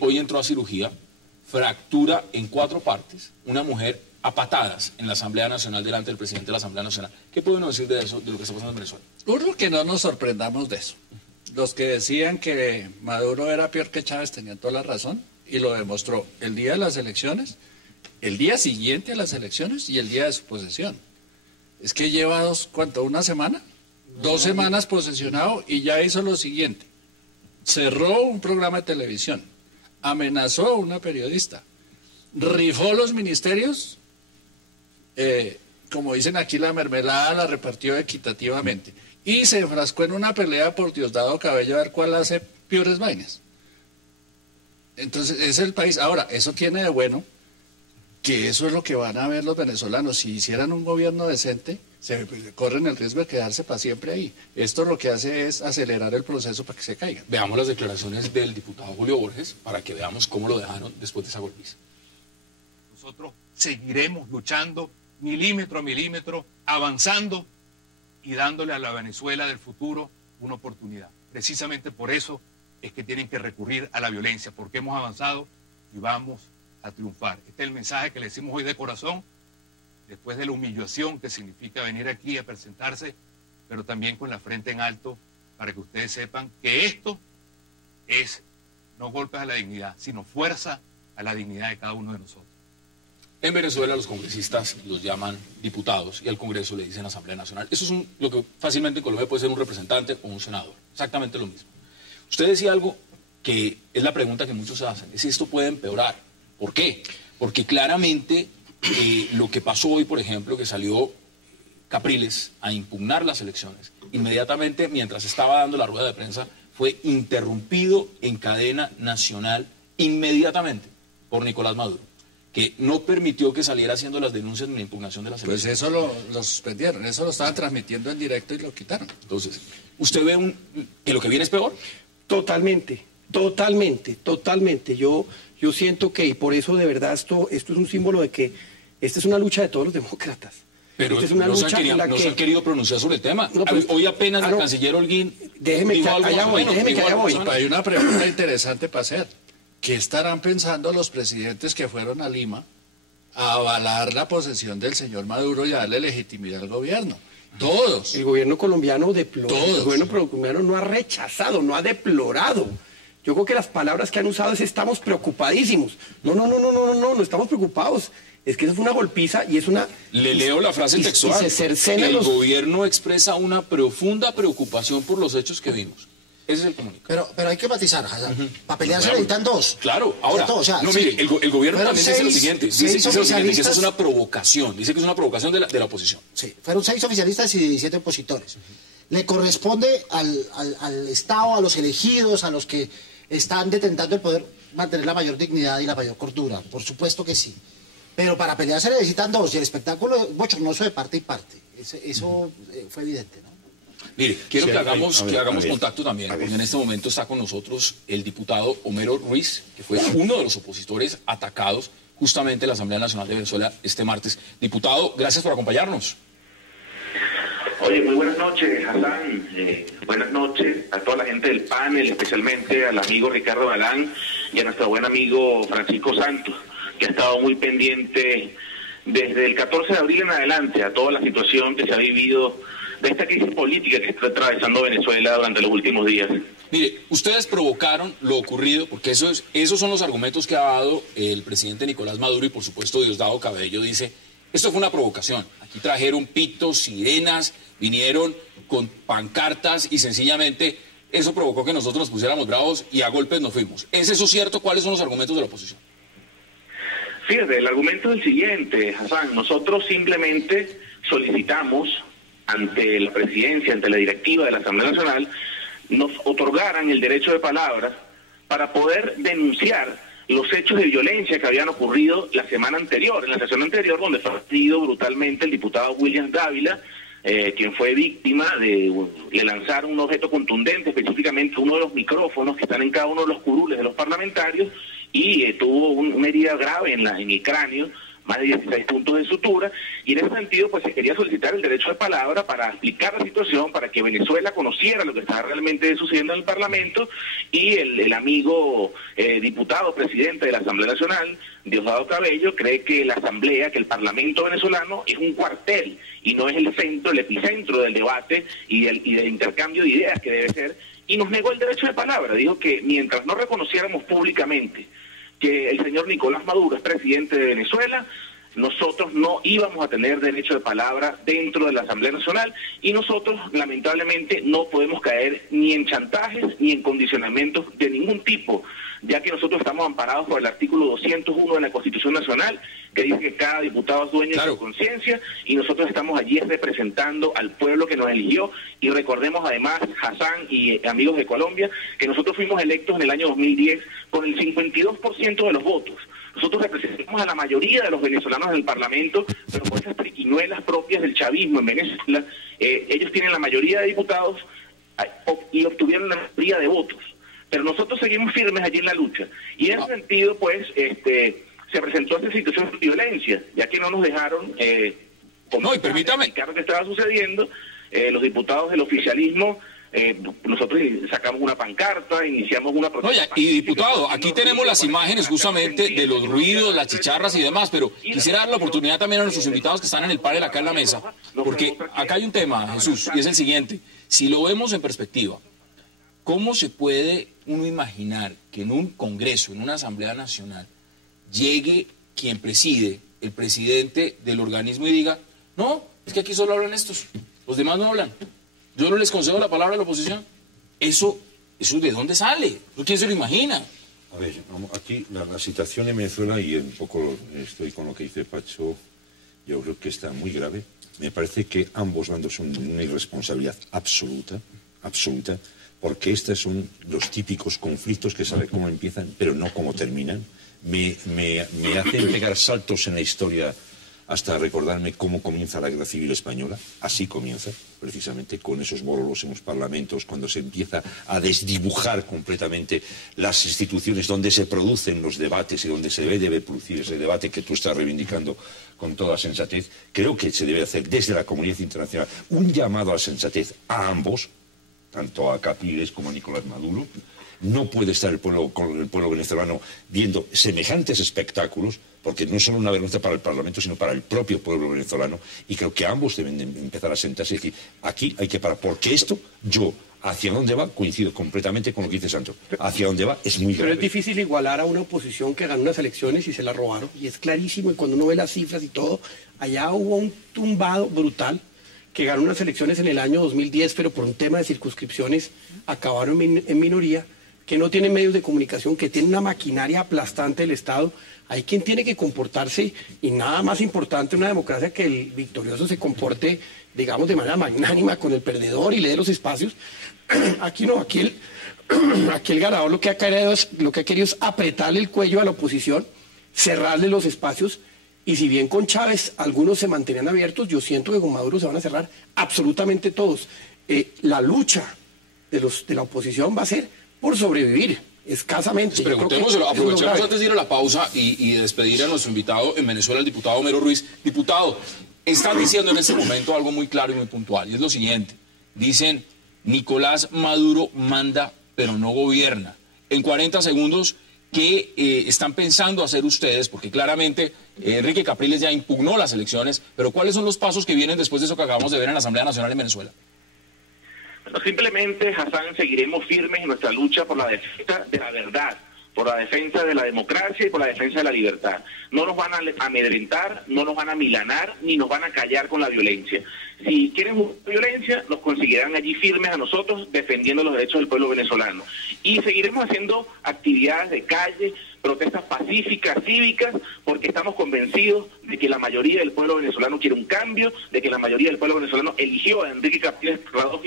Hoy entró a cirugía, fractura en 4 partes, una mujer a patadas en la Asamblea Nacional delante del presidente de la Asamblea Nacional. ¿Qué pueden decir de eso, de lo que está pasando en Venezuela? Uno, que no nos sorprendamos de eso. Los que decían que Maduro era peor que Chávez tenían toda la razón, y lo demostró el día de las elecciones, el día siguiente a las elecciones y el día de su posesión. Es que lleva ¿una semana? 2 semanas posesionado y ya hizo lo siguiente. Cerró un programa de televisión, amenazó a una periodista, rifó los ministerios, como dicen aquí, la mermelada la repartió equitativamente, y se enfrascó en una pelea por Diosdado Cabello a ver cuál hace peores vainas. Entonces, es el país. Ahora, eso tiene de bueno que eso es lo que van a ver los venezolanos. Si hicieran un gobierno decente, se corren el riesgo de quedarse para siempre ahí. Esto lo que hace es acelerar el proceso para que se caigan. Veamos las declaraciones del diputado Julio Borges para que veamos cómo lo dejaron después de esa golpiza. Nosotros seguiremos luchando milímetro a milímetro, avanzando y dándole a la Venezuela del futuro una oportunidad. Precisamente por eso es que tienen que recurrir a la violencia, porque hemos avanzado y vamos a triunfar. Este es el mensaje que le decimos hoy de corazón, después de la humillación que significa venir aquí a presentarse, pero también con la frente en alto, para que ustedes sepan que esto es no golpes a la dignidad, sino fuerza a la dignidad de cada uno de nosotros. En Venezuela los congresistas los llaman diputados y al Congreso le dicen Asamblea Nacional. Eso es lo que fácilmente en Colombia puede ser un representante o un senador, exactamente lo mismo. Usted decía algo que es la pregunta que muchos hacen, es si esto puede empeorar. ¿Por qué? Porque claramente lo que pasó hoy, por ejemplo, que salió Capriles a impugnar las elecciones, inmediatamente mientras estaba dando la rueda de prensa, fue interrumpido en cadena nacional inmediatamente por Nicolás Maduro, que no permitió que saliera haciendo las denuncias ni la impugnación de las elecciones. Pues eso lo suspendieron, eso lo estaban transmitiendo en directo y lo quitaron. Entonces, ¿usted ve que lo que viene es peor? Totalmente. Yo siento que, y por eso de verdad esto es un símbolo de que esta es una lucha de todos los demócratas. Pero esta es una lucha en la no que... se han querido pronunciar sobre el tema. No, pues, hoy apenas el canciller Holguín déjeme que allá voy. Hay una pregunta interesante para hacer. ¿Qué estarán pensando los presidentes que fueron a Lima a avalar la posesión del señor Maduro y a darle legitimidad al gobierno? Todos. El gobierno colombiano deploró. Todos. El gobierno colombiano no ha rechazado, no ha deplorado. Yo creo que las palabras que han usado es estamos preocupadísimos. No estamos preocupados. Es que eso fue una golpiza y es una... Le leo la frase textual. Y se cercenan el los... gobierno expresa una profunda preocupación por los hechos que vimos. Ese es el comunicado. Pero hay que matizar, para pelear se necesitan 2. Claro, ahora, mire, el gobierno también dice lo siguiente, dice que eso es una provocación, dice que es una provocación de la oposición. Sí, fueron 6 oficialistas y 17 opositores. Le corresponde al Estado, a los elegidos, a los que están detentando el poder, mantener la mayor dignidad y la mayor cordura, por supuesto que sí. Pero para pelear se necesitan 2, y el espectáculo es bochornoso de parte y parte. Eso fue evidente, ¿no? Mire, quiero que hagamos contacto también, porque en este momento está con nosotros el diputado Homero Ruiz, que fue uno de los opositores atacados justamente en la Asamblea Nacional de Venezuela este martes. Diputado, gracias por acompañarnos. Oye, muy buenas noches, Hassan. Buenas noches a toda la gente del panel, especialmente al amigo Ricardo Galán y a nuestro buen amigo Francisco Santos, que ha estado muy pendiente desde el 14 de abril en adelante a toda la situación que se ha vivido de esta crisis política que está atravesando Venezuela durante los últimos días. Mire, ustedes provocaron lo ocurrido, porque esos son los argumentos que ha dado el presidente Nicolás Maduro y por supuesto Diosdado Cabello dice, esto fue una provocación. Aquí trajeron pitos, sirenas, vinieron con pancartas y sencillamente eso provocó que nosotros nos pusiéramos bravos y a golpes nos fuimos. ¿Es eso cierto? ¿Cuáles son los argumentos de la oposición? Fíjate, el argumento es el siguiente, Hassan. Nosotros simplemente solicitamos ante la presidencia, ante la directiva de la Asamblea Nacional, nos otorgaran el derecho de palabra para poder denunciar los hechos de violencia que habían ocurrido la semana anterior, en la sesión anterior, donde fue agredido brutalmente el diputado William Dávila, quien fue víctima le lanzaron un objeto contundente, específicamente uno de los micrófonos que están en cada uno de los curules de los parlamentarios, y tuvo una herida grave en el cráneo, más de 16 puntos de sutura, y en ese sentido pues se quería solicitar el derecho de palabra para explicar la situación, para que Venezuela conociera lo que estaba realmente sucediendo en el Parlamento, y el amigo diputado, presidente de la Asamblea Nacional, Diosdado Cabello, cree que la Asamblea, que el Parlamento venezolano es un cuartel y no es el centro, el epicentro del debate y del intercambio de ideas que debe ser, y nos negó el derecho de palabra. Dijo que mientras no reconociéramos públicamente que el señor Nicolás Maduro es presidente de Venezuela, nosotros no íbamos a tener derecho de palabra dentro de la Asamblea Nacional, y nosotros lamentablemente no podemos caer ni en chantajes ni en condicionamientos de ningún tipo, ya que nosotros estamos amparados por el artículo 201 de la Constitución Nacional, que dice que cada diputado es dueño de su conciencia, y nosotros estamos allí representando al pueblo que nos eligió. Y recordemos además, Hassan y amigos de Colombia, que nosotros fuimos electos en el año 2010 con el 52% de los votos. Nosotros representamos a la mayoría de los venezolanos del Parlamento, pero por esas triquiñuelas propias del chavismo en Venezuela, ellos tienen la mayoría de diputados y obtuvieron la mayoría de votos. Pero nosotros seguimos firmes allí en la lucha. Y en ese sentido, pues, se presentó esta situación de violencia, ya que no nos dejaron y permítame explicar lo que estaba sucediendo. Los diputados del oficialismo, nosotros sacamos una pancarta, iniciamos una protesta. Y diputado, aquí tenemos las imágenes justamente de los ruidos, las chicharras y demás, pero quisiera dar la oportunidad también a nuestros invitados que están en el panel acá en la mesa, porque acá hay un tema, Jesús, y es el siguiente. Si lo vemos en perspectiva, ¿cómo se puede uno imaginar que en un Congreso, en una Asamblea Nacional, llegue quien preside, el presidente del organismo, y diga, no, es que aquí solo hablan estos, los demás no hablan, yo no les concedo la palabra a la oposición? ¿Eso de dónde sale? ¿Quién se lo imagina? A ver, aquí la situación en Venezuela, y un poco estoy con lo que dice Pacho, yo creo que está muy grave. Me parece que ambos bandos son una irresponsabilidad absoluta, porque estos son los típicos conflictos que sabe cómo empiezan, pero no cómo terminan. Me hacen pegar saltos en la historia hasta recordarme cómo comienza la Guerra Civil Española. Así comienza, precisamente, con esos bololos en los parlamentos, cuando se empieza a desdibujar completamente las instituciones donde se producen los debates y donde se debe producir ese debate que tú estás reivindicando con toda sensatez. Creo que se debe hacer desde la comunidad internacional un llamado a la sensatez a ambos, tanto a Capriles como a Nicolás Maduro. No puede estar el pueblo venezolano viendo semejantes espectáculos, porque no es solo una vergüenza para el Parlamento, sino para el propio pueblo venezolano, y creo que ambos deben de empezar a sentarse y decir, aquí hay que parar, porque esto, hacia dónde va, coincido completamente con lo que dice Santos, hacia dónde va es muy grave. Pero es difícil igualar a una oposición que ganó unas elecciones y se las robaron, y es clarísimo, y cuando uno ve las cifras y todo, allá hubo un tumbado brutal, que ganó unas elecciones en el año 2010, pero por un tema de circunscripciones acabaron en minoría, que no tienen medios de comunicación, que tienen una maquinaria aplastante del Estado. Hay quien tiene que comportarse, y nada más importante en una democracia que el victorioso se comporte, digamos, de manera magnánima con el perdedor y le dé los espacios. Aquí no, aquí el ganador lo que ha querido es apretarle el cuello a la oposición, cerrarle los espacios, y si bien con Chávez algunos se mantenían abiertos, yo siento que con Maduro se van a cerrar absolutamente todos. La lucha de la oposición va a ser por sobrevivir, escasamente. Pues preguntémoselo, aprovechemos antes de ir a la pausa y de despedir a nuestro invitado en Venezuela, el diputado Homero Ruiz. Diputado, están diciendo en este momento algo muy claro y muy puntual, y es lo siguiente. Dicen, Nicolás Maduro manda, pero no gobierna. En 40 segundos, ¿qué están pensando hacer ustedes? Porque claramente Enrique Capriles ya impugnó las elecciones, pero ¿cuáles son los pasos que vienen después de eso que acabamos de ver en la Asamblea Nacional en Venezuela? Bueno, simplemente, Hassan, seguiremos firmes en nuestra lucha por la defensa de la verdad, por la defensa de la democracia y por la defensa de la libertad. No nos van a amedrentar, no nos van a milanar, ni nos van a callar con la violencia. Si quieren violencia, nos conseguirán allí firmes a nosotros defendiendo los derechos del pueblo venezolano. Y seguiremos haciendo actividades de calle, protestas pacíficas, cívicas, porque estamos convencidos de que la mayoría del pueblo venezolano quiere un cambio, de que la mayoría del pueblo venezolano eligió a Enrique Capriles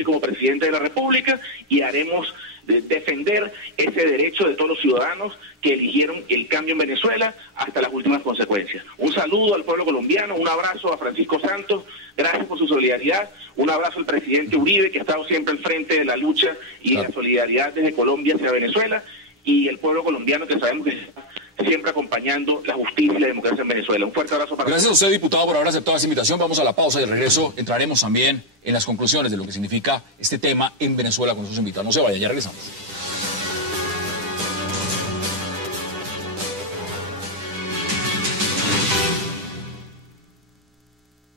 como presidente de la República, y haremos defender ese derecho de todos los ciudadanos que eligieron el cambio en Venezuela hasta las últimas consecuencias. Un saludo al pueblo colombiano, un abrazo a Francisco Santos, gracias por su solidaridad, un abrazo al presidente Uribe, que ha estado siempre al frente de la lucha y la solidaridad desde Colombia hacia Venezuela, y el pueblo colombiano, que sabemos que está siempre acompañando la justicia y la democracia en Venezuela. Un fuerte abrazo para Gracias a usted, diputado, por haber aceptado esta invitación. Vamos a la pausa y al regreso entraremos también en las conclusiones de lo que significa este tema en Venezuela con sus invitados. No se vaya, ya regresamos.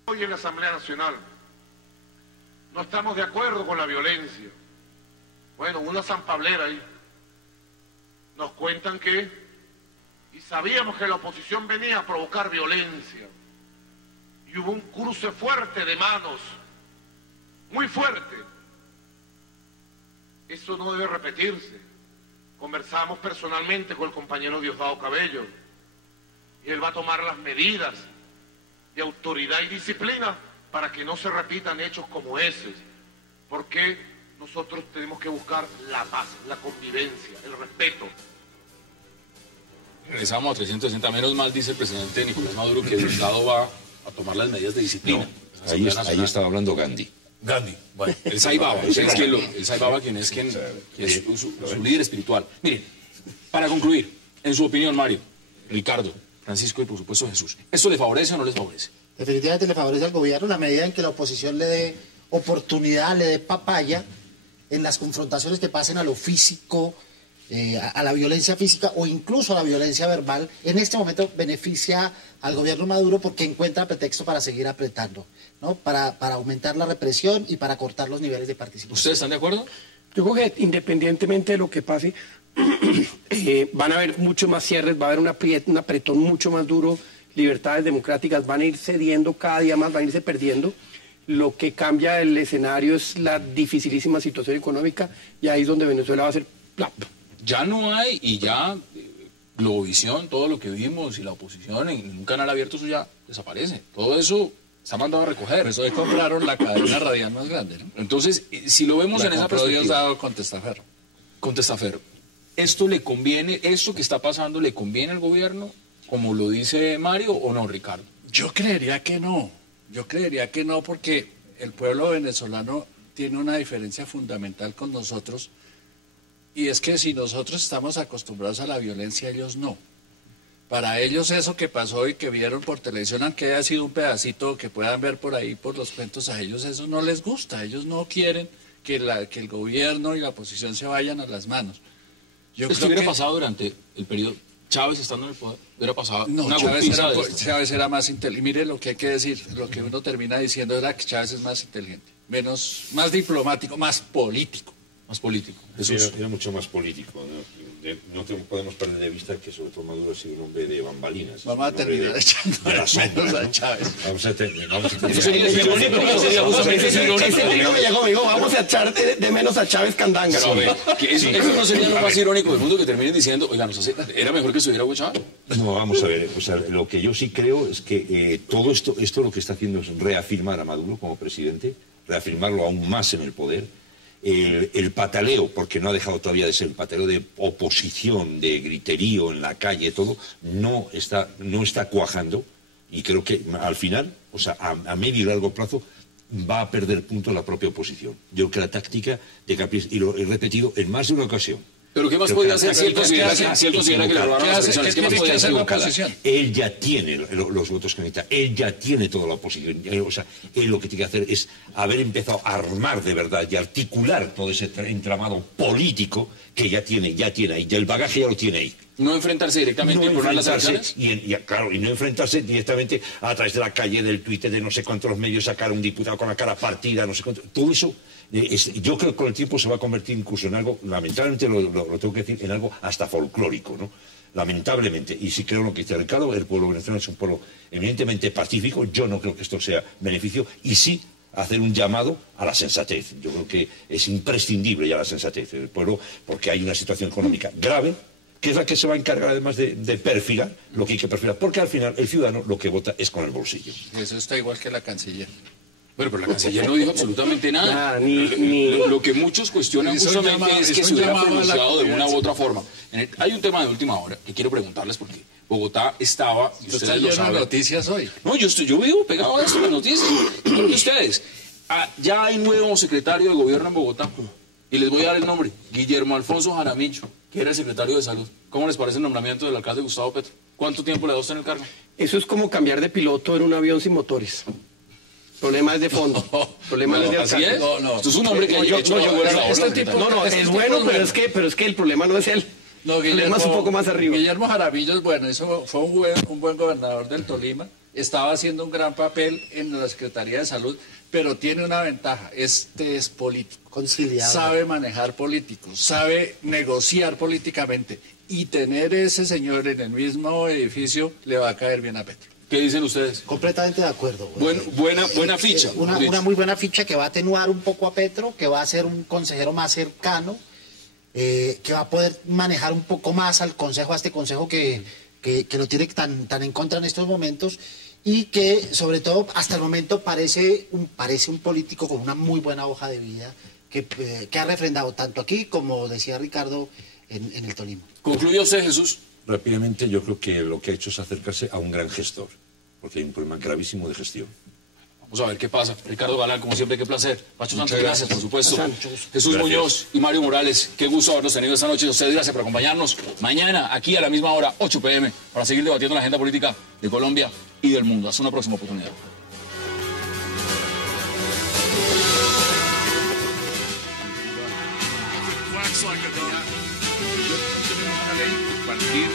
Hoy en la Asamblea Nacional no estamos de acuerdo con la violencia. Bueno, una sanpablera ahí. Nos cuentan que, y sabíamos que la oposición venía a provocar violencia, y hubo un cruce fuerte de manos, muy fuerte. Eso no debe repetirse. Conversamos personalmente con el compañero Diosdado Cabello, y él va a tomar las medidas de autoridad y disciplina para que no se repitan hechos como ese, porque nosotros tenemos que buscar la paz, la convivencia, el respeto. Regresamos a 360, menos mal, dice el presidente Nicolás Maduro, que el Estado va a tomar las medidas de disciplina. No, ahí estaba hablando Gandhi. Gandhi, bueno, el Saibaba, quien es su líder espiritual. Miren, para concluir, en su opinión, Mario, Ricardo, Francisco y por supuesto Jesús, ¿esto le favorece o no les favorece? Definitivamente le favorece al gobierno en la medida en que la oposición le dé oportunidad, le dé papaya en las confrontaciones que pasen a lo físico, a la violencia física o incluso a la violencia verbal. En este momento beneficia al gobierno Maduro porque encuentra pretexto para seguir apretando, ¿no? Para aumentar la represión y para cortar los niveles de participación. ¿Ustedes están de acuerdo? Yo creo que independientemente de lo que pase, van a haber muchos más cierres, va a haber un apretón mucho más duro, libertades democráticas van a ir cediendo cada día más, van a irse perdiendo. Lo que cambia el escenario es la dificilísima situación económica y ahí es donde Venezuela va a ser plap. Ya no hay, y ya Globovisión, todo lo que vimos y la oposición en un canal abierto, eso ya desaparece. Todo eso se ha mandado a recoger. Por eso hoy compraron la cadena radial más grande, ¿no? Entonces, si lo vemos en esa perspectiva... Diosdado con Testaferro. Con Testaferro. ¿Esto le conviene, esto que está pasando, le conviene al gobierno, como lo dice Mario, o no, Ricardo? Yo creería que no. Yo creería que no, porque el pueblo venezolano tiene una diferencia fundamental con nosotros, y es que si nosotros estamos acostumbrados a la violencia, ellos no. Para ellos eso que pasó y que vieron por televisión, aunque haya sido un pedacito que puedan ver por ahí por los cuentos, a ellos eso no les gusta. Ellos no quieren que el gobierno y la oposición se vayan a las manos. ¿Esto hubiera pasado durante el periodo Chávez estando en el poder? ¿Hubiera pasado una Chávez era más inteligente. Mire lo que hay que decir, lo que uno termina diciendo era que Chávez es más inteligente, más diplomático, más político. Más político. Era mucho más político. No podemos perder de vista que sobre todo Maduro ha sido un hombre de bambalinas. Vamos a terminar echando menos a Chávez. Vamos a terminar. Ese trío me llegó, digo, vamos a echar de menos a Chávez Candanga. Eso no sería lo más irónico del mundo, que terminen diciendo, oiga, era mejor que estuviera Hugo Chávez. No, vamos a ver, o sea, lo que yo sí creo es que todo esto lo que está haciendo es reafirmar a Maduro como presidente, reafirmarlo aún más en el poder. El pataleo, porque no ha dejado todavía de ser el pataleo de oposición, de griterío en la calle, todo, no está cuajando, y creo que al final, o sea, a medio y largo plazo, va a perder punto la propia oposición. Yo creo que la táctica de Capriles, y lo he repetido en más de una ocasión. ¿Pero qué más podría hacer si él considera que le robaron las elecciones? ¿Qué más podría hacer la oposición? Él ya tiene los votos que necesita, él ya tiene toda la oposición. O sea, él lo que tiene que hacer es haber empezado a armar de verdad y articular todo ese entramado político que ya tiene ahí, ya el bagaje ya lo tiene ahí. No enfrentarse directamente y poner las elecciones. Y no enfrentarse directamente a través de la calle, del Twitter, de no sé cuántos medios, sacar a un diputado con la cara partida, no sé cuánto. Todo eso, yo creo que con el tiempo se va a convertir incluso en algo, lamentablemente lo tengo que decir, en algo hasta folclórico, ¿no? Lamentablemente. Y sí creo lo que dice Ricardo, el pueblo venezolano es un pueblo eminentemente pacífico. Yo no creo que esto sea beneficio, y sí hacer un llamado a la sensatez. Yo creo que es imprescindible ya la sensatez del pueblo, porque hay una situación económica grave, que es la que se va a encargar además de perfilar lo que hay que perfilar, porque al final el ciudadano lo que vota es con el bolsillo. Eso está igual que la canciller. Bueno, pero la canciller no dijo absolutamente nada. Lo que muchos cuestionan justamente es que se hubiera pronunciado de una u otra forma. Hay un tema de última hora que quiero preguntarles, porque Bogotá estaba... ¿Usted está lleno de noticias hoy? No, yo vivo pegado a esto, las noticias. Igual que ustedes. Ya hay nuevo secretario de gobierno en Bogotá. Y les voy a dar el nombre. Guillermo Alfonso Jaramillo. que era el secretario de Salud. ¿Cómo les parece el nombramiento del alcalde Gustavo Petro? ¿Cuánto tiempo le da usted en el cargo? Eso es como cambiar de piloto en un avión sin motores. Problema es de fondo. Problema no es de así alcance. es. Esto es un hombre que ha hecho yo- buena yo- labor, este la tipo- secretaria. No, Este es tipo bueno, es pero es que el problema no es él. No, El problema es un poco más arriba. Guillermo Jaramillo es bueno, eso fue un buen gobernador del Tolima, estaba haciendo un gran papel en la Secretaría de Salud, pero tiene una ventaja, este es político. Conciliador. Sabe manejar políticos, sabe negociar políticamente, y tener ese señor en el mismo edificio le va a caer bien a Petro. ¿Qué dicen ustedes? Completamente de acuerdo. güey. Buena ficha. Una muy buena ficha que va a atenuar un poco a Petro, que va a ser un consejero más cercano, que va a poder manejar un poco más al consejo, a este consejo que lo tiene tan en contra en estos momentos, y que sobre todo hasta el momento parece un político con una muy buena hoja de vida que ha refrendado tanto aquí como decía Ricardo en el Tolima. ¿Concluye usted, Jesús? Rápidamente, yo creo que lo que ha hecho es acercarse a un gran gestor, porque hay un problema gravísimo de gestión. Vamos a ver qué pasa. Ricardo Galán, como siempre, qué placer. Pacho Santos, gracias, por supuesto. Mucho gusto. Jesús Gracias. Muñoz y Mario Morales, qué gusto habernos tenido esta noche. A ustedes, gracias por acompañarnos. Mañana, aquí a la misma hora, 8 p.m., para seguir debatiendo la agenda política de Colombia y del mundo. Hasta una próxima oportunidad. Wax like a dog. Tenemos una ley, cualquier